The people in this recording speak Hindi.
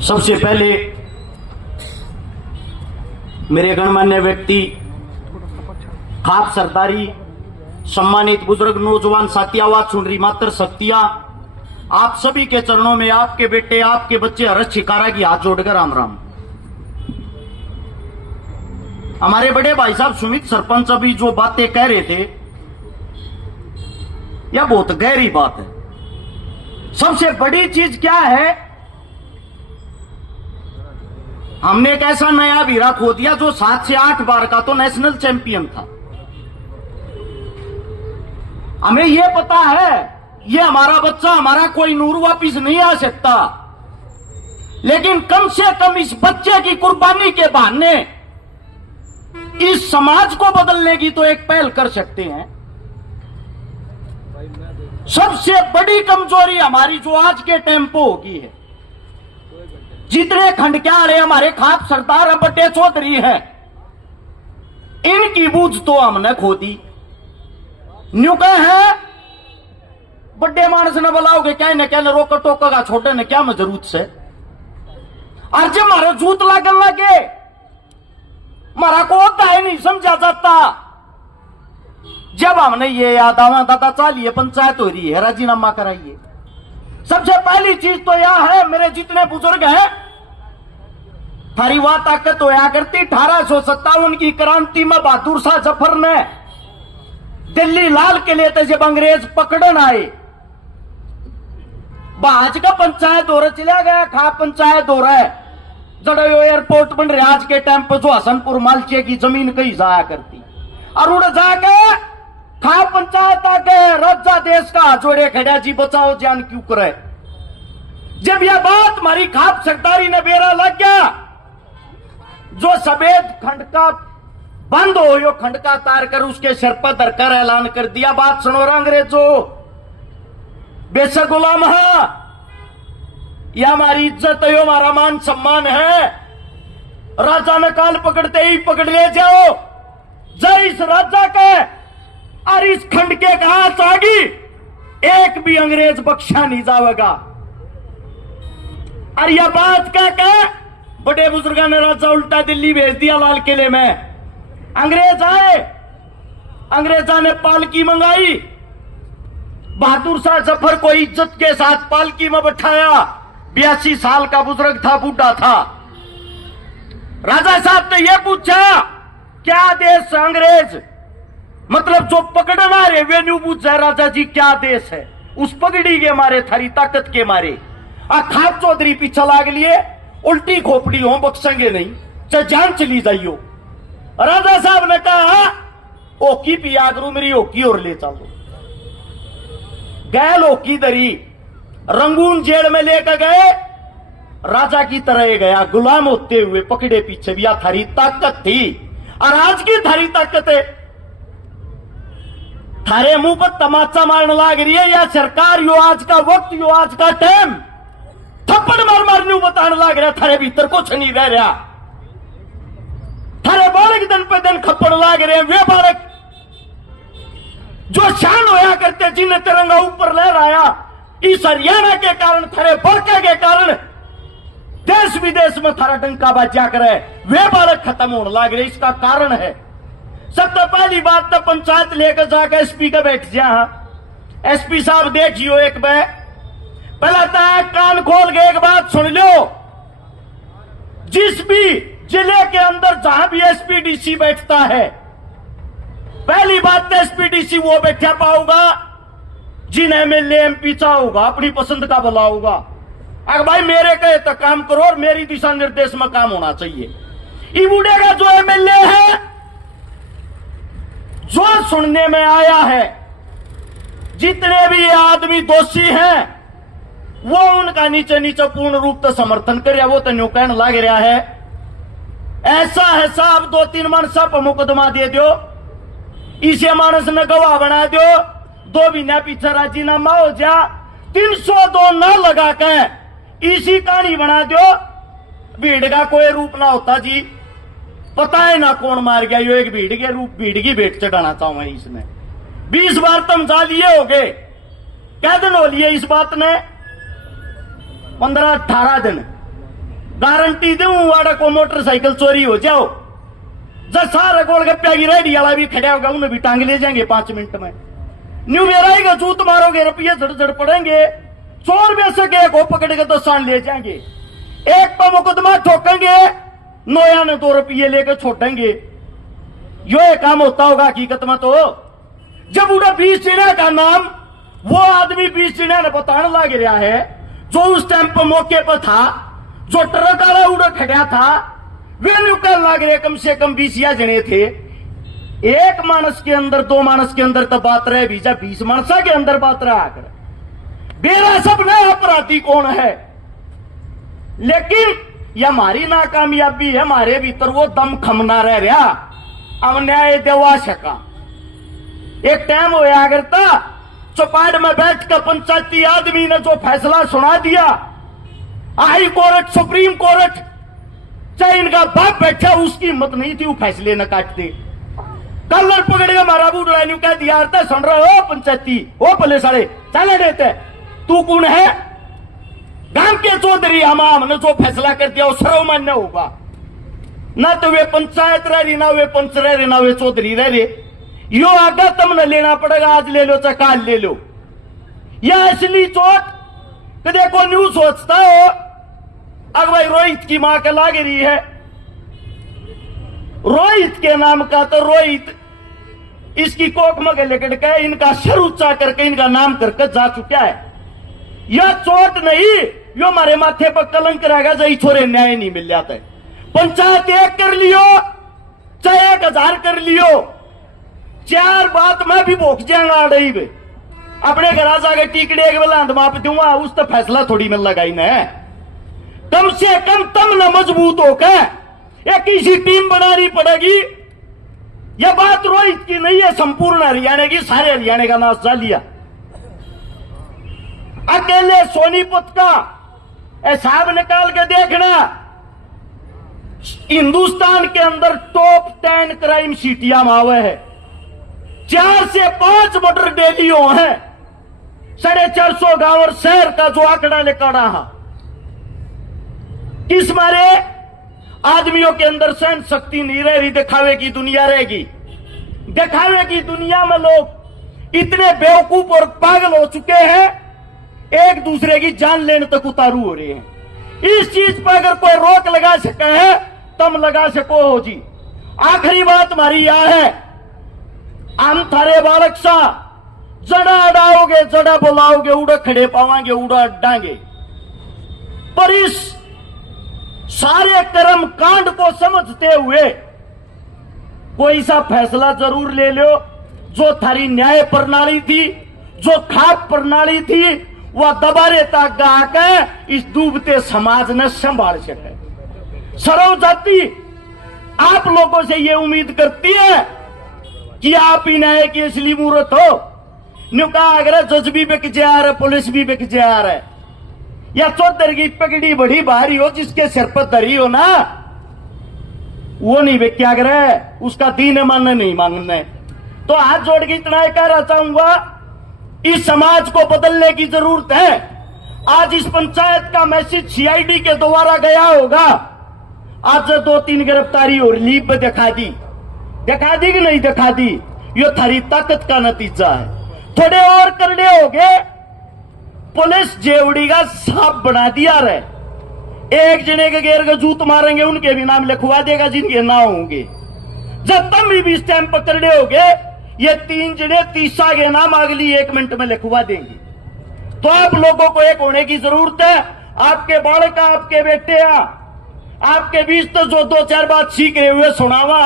सबसे पहले मेरे गणमान्य व्यक्ति खाप सरदारी सम्मानित बुजुर्ग नौजवान साथी आवाज सुन रही मात्र शक्तियां, आप सभी के चरणों में आपके बेटे आपके बच्चे हर्ष शिकारा की हाथ जोड़कर राम राम। हमारे बड़े भाई साहब सुमित सरपंच अभी जो बातें कह रहे थे यह बहुत गहरी बात है। सबसे बड़ी चीज क्या है, हमने एक ऐसा नया वीरा खो दिया जो 7 से 8 बार का तो नेशनल चैंपियन था। हमें यह पता है ये हमारा बच्चा, हमारा कोई नूर वापिस नहीं आ सकता, लेकिन कम से कम इस बच्चे की कुर्बानी के बहाने इस समाज को बदलने की तो एक पहल कर सकते हैं। सबसे बड़ी कमजोरी हमारी जो आज के टेम्पो होगी है, जितने खंडक्याल है हमारे खाप सरदार बट्टे चौधरी हैं, इनकी बूझ तो हमने खो दी। न्यू कहे हैं बड्डे मानस ने बुलाओगे क्या न क्या रोक टोकेगा छोटे ने क्या जरूरत से। और जब हमारे जूत लगन लगे हमारा को होता है नहीं समझा जाता। जब हमने ये याद आवा दादा चालिए पंचायत हो रही है राजीनामा कराइए। सबसे पहली चीज तो यह है, मेरे जितने बुजुर्ग हैं थारी वह ताकत होया करती 1857 की क्रांति में बहादुर शाह जफर ने दिल्ली लाल किले थे जब अंग्रेज पकड़न आए, बाज का पंचायत दौरा चला गया, खा पंचायत दौरा है जड़ो एयरपोर्ट बन रहे आज के टाइम पर जो हसनपुर मालचे की जमीन कहीं जाया करती और उड़ जाके खा पंचायत आके राजा देश का जोड़े खड़ा जी बचाओ जान क्यों करे। जब यह बात हमारी खाप सरदारी ने बेरा लग गया, जो सफेद खंड का बंद हो यो खंड का तार कर उसके सिर पर धरकर ऐलान कर दिया, बात सुनो अंग्रेजों बेशक गुलाम है, यह हमारी इज्जत है, हमारा मान सम्मान है। राजा ने काल पकड़ते ही पकड़ ले जाओ, जय इस राजा के और इस खंड के हाथ आगी एक भी अंग्रेज बख्शा नहीं जाएगा। और यह बात कह के बड़े बुजुर्गों ने राजा उल्टा दिल्ली भेज दिया लाल किले में। अंग्रेज आए, अंग्रेजा ने पालकी मंगाई, बहादुर शाह जफर को इज्जत के साथ पालकी में बैठाया। 82 साल का बुजुर्ग था, बूढ़ा था। राजा साहब ने यह पूछा क्या देश अंग्रेज, मतलब जो पकड़ना रेवेन्यू पूछा राजा जी क्या देश है, उस पगड़ी के मारे थारी ताकत के मारे खाप चौधरी पीछे लाग लिए, उल्टी खोपड़ी हो बख्शेंगे नहीं, चाहे जान चली जाइयो। राजा साहब ने कहा ओकी पिया करू मेरी ओकी और ले चलो। गए लोकी दरी रंगून जेल में लेकर गए, राजा की तरह गया गुलाम होते हुए पकड़े पीछे भी। थारी ताकत थी और आज की थारी ताकत है, थारे मुंह पर तमाचा मारने लाग रही है या सरकार, यो आज का वक्त, यो आज का टाइम थप्पड़ मार मारने बताने लाग रहा, थारे भीतर कुछ नहीं रह रहा। थारे बालक दिन पे दिन खप्पड़ लाग रहे हैं, वे बालक जो शान होया करते जिन्हें तिरंगा ऊपर लहराया, इस हरियाणा के कारण थारे बड़के के कारण देश विदेश में थारा डंका बाजा करे, वे बालक खत्म होने लाग रहे। इसका कारण है सबसे पहली बात तो पंचायत लेकर जाकर एसपी का बैठ जा। एसपी साहब देखियो एक बार पहला तो कान खोल के एक बात सुन लो, जिस भी जिले के अंदर जहां भी एसपीडीसी बैठता है, पहली बात तो एसपीडीसी वो बैठा पाऊंगा जिन एमएलए एमपी चाहूंगा, अपनी पसंद का बुलाऊंगा। अगर भाई मेरे कहे तो काम करो और मेरी दिशा निर्देश में काम होना चाहिए। ई बूढ़े का जो एमएलए है, जो सुनने में आया है जितने भी आदमी दोषी हैं वो उनका नीचे नीचे पूर्ण रूप से समर्थन कर, वो तो न्यू कहने लग रहा है ऐसा है साहब 2-3 मानसा पर मुकदमा दे दो, इसे मानस ने गवाह बना दो, 2 महीना पीछे राजीनामा हो जा, 302 न लगा के इसी कहानी बना दो, भीड़ का कोई रूप ना होता जी, पता है ना कौन मार गया, यो एक भीड़ के रूप, भीड़ की भेंट चढ़ाना चाहूंगा इसने। 20 बार तुम जा लिए हो गए, क्या दिन हो लिए इस बात ने, 15-18 दिन। गारंटी दूं वाड़ा को मोटरसाइकिल चोरी हो जाओ, जब सारा गोलगप्पा की रेडी वाला भी खड़ा होगा उन्हें भी टांग ले जाएंगे 5 मिनट में। न्यू मेराएगा, जूत मारोगे, रुपये झड़ पड़ेंगे, चोर में से एक को पकड़ के 10 साल ले जाएंगे, एक पर मुकदमा ठोकेंगे, नोया ने 2 रुपये लेकर छोड़ेंगे। यो काम होता होगा हकीकत में। तो जब उड़ा 20 चिड़िया का नाम वो आदमी 20 चिड़िया ने बताने लग रहा है जो उस टाइम पर मौके पर था, जो ट्रक वाला उड़ा खड़ा था, वे निकल लग रहे कम से कम 20 जने थे। एक मानस के अंदर 2 मानस के अंदर तो बात रहे, बीजा 20 मानसा के अंदर बात रहा आकर बेरा सब नया अपराधी कौन है। लेकिन यह हमारी नाकामयाबी है, हमारे भीतर वो दम खमना रह रहा, हम न्याय देवा सका। एक टाइम होया करता चौपाट में बैठकर पंचायती आदमी ने जो फैसला सुना दिया, हाई कोर्ट, सुप्रीम कोर्ट, चाहे इनका बाप बैठा उसकी हिम्मत नहीं थी वो फैसले न काटते। कलर पकड़ेगा मारा बूढ़ा न्यू कह दिया सुन रहे हो पंचायती, ओ पले सारे चले देते, तू कौन है? गांव के चौधरी हमने जो फैसला कर दिया वो सर्वमान्य होगा। ना तो वे पंचायत रह रही, ना वे पंच रह रहे, ना वे चौधरी रह रहे। यो आगा तुमने लेना पड़ेगा, आज ले लो चाहे काल ले लो। यह असली चोट कदे को न्यू सोचता हो अब भाई रोहित की मां का लाग रही है, रोहित के नाम का, तो रोहित इसकी कोख में लेकर के इनका सर ऊंचा करके इनका नाम करके जा चुका है। यह चोट नहीं, यो हमारे माथे पर कलंक रहेगा जही छोरे न्याय नहीं मिल जाता है। पंचायत 1 कर लियो चाहे 1000 कर लियो, 4 बात मैं भी भोग जाऊंगा अड़ई में अपने घर आ जाकर टीकड़े के बेला माप दूंगा, उस तो फैसला थोड़ी में लगाई न। कम से कम तम न मजबूत होकर एक किसी टीम बनानी पड़ेगी। यह बात रोहित की नहीं है, संपूर्ण हरियाणा की, सारे हरियाणा का नाश जा लिया। अकेले सोनीपत का हिसाब निकाल के देखना, हिंदुस्तान के अंदर टॉप 10 क्राइम सिटियां मावे है, 4 से 5 मर्डर डेली हो है, 450 गांव और शहर का जो आंकड़ा निकाला है। किस मारे आदमियों के अंदर सहन शक्ति नहीं रह रही, दिखावे की दुनिया रहेगी। दिखावे की दुनिया में लोग इतने बेवकूफ और पागल हो चुके हैं, एक दूसरे की जान लेने तक उतारू हो रहे हैं। इस चीज पर अगर कोई रोक लगा सके है तम लगा सको हो जी। आखिरी बात हमारी यह है, हम थारे बालक सा जड़ा अड़ाओगे, जड़ा बुलाओगे, उड़ा खड़े पावांगे, उड़ा अड्डांगे, पर इस सारे कर्म कांड को समझते हुए कोई सा फैसला जरूर ले लो जो थारी न्याय प्रणाली थी, जो खाप प्रणाली थी, वह दबारे तक गाकर इस डूबते समाज ने संभाल सके। सर्व जाति आप लोगों से यह उम्मीद करती है कि आप ही न्याय की असली मूर्त हो। न्यू कहा अगर जज भी बिक जा रहा है, पुलिस भी बिक जा रहा है, या चौधर की पगड़ी बड़ी भारी हो जिसके सिर पर धरी हो ना, वो नहीं बिक क्या करे, उसका दीन मानने नहीं मांगने। तो हाथ जोड़ के इतना कहना चाहूंगा, इस समाज को बदलने की जरूरत है। आज इस पंचायत का मैसेज सीआईडी के द्वारा गया होगा, आज 2-3 गिरफ्तारी और लीप दिखा दी कि नहीं दिखा दी, ये थारी ताकत का नतीजा है। थोड़े और करने होगे, पुलिस जेवड़ी का सांप बना दिया रहे, एक जने के घेर के जूत मारेंगे उनके भी नाम लिखवा देगा जिनके ना होंगे। जब तुम भी इस टाइम पकड़े होगे, ये 3 जने 30 के नाम अगली 1 मिनट में लिखवा देंगे। तो आप लोगों को एक होने की जरूरत है। आपके बालक, आपके बेटे, आपके बीच तो जो 2-4 बात सीख रहे हुए सुनावा।